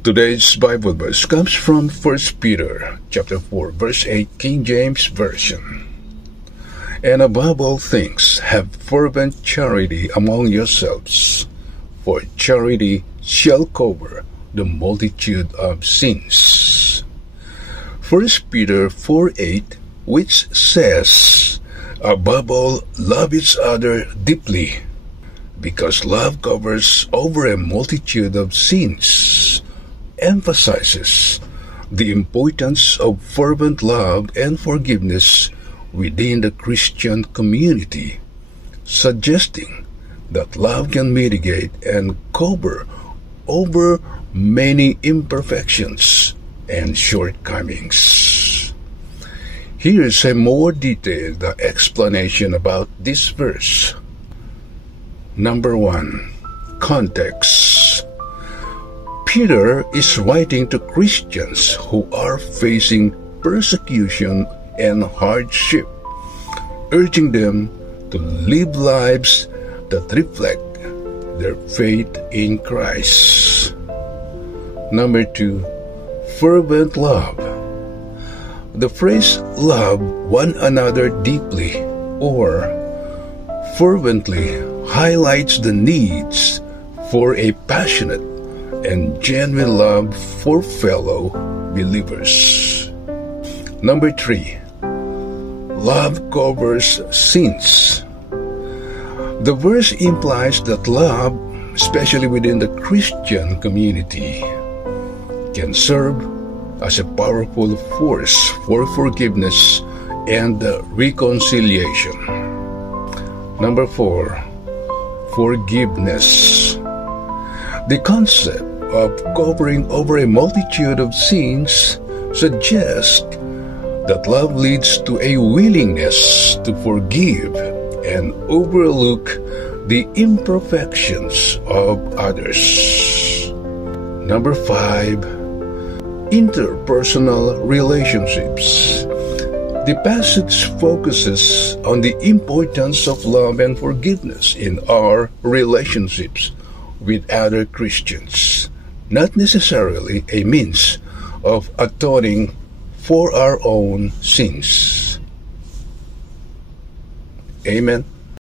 Today's Bible verse comes from 1 Peter chapter 4, verse 8, King James Version. And above all things, have fervent charity among yourselves, for charity shall cover the multitude of sins. 1 Peter 4:8, which says, above all, love each other deeply, because love covers over a multitude of sins, emphasizes the importance of fervent love and forgiveness within the Christian community, suggesting that love can mitigate and cover over many imperfections and shortcomings. Here's a more detailed explanation about this verse. Number 1. Context. Peter is writing to Christians who are facing persecution and hardship, urging them to live lives that reflect their faith in Christ. Number 2, fervent love. The phrase love one another deeply or fervently highlights the needs for a passionate and genuine love for fellow believers. Number 3, love covers sins. The verse implies that love, especially within the Christian community, can serve as a powerful force for forgiveness and reconciliation. Number 4, forgiveness. The concept of covering over a multitude of sins suggests that love leads to a willingness to forgive and overlook the imperfections of others. Number 5, interpersonal relationships. The passage focuses on the importance of love and forgiveness in our relationships with other Christians, not necessarily a means of atoning for our own sins. Amen.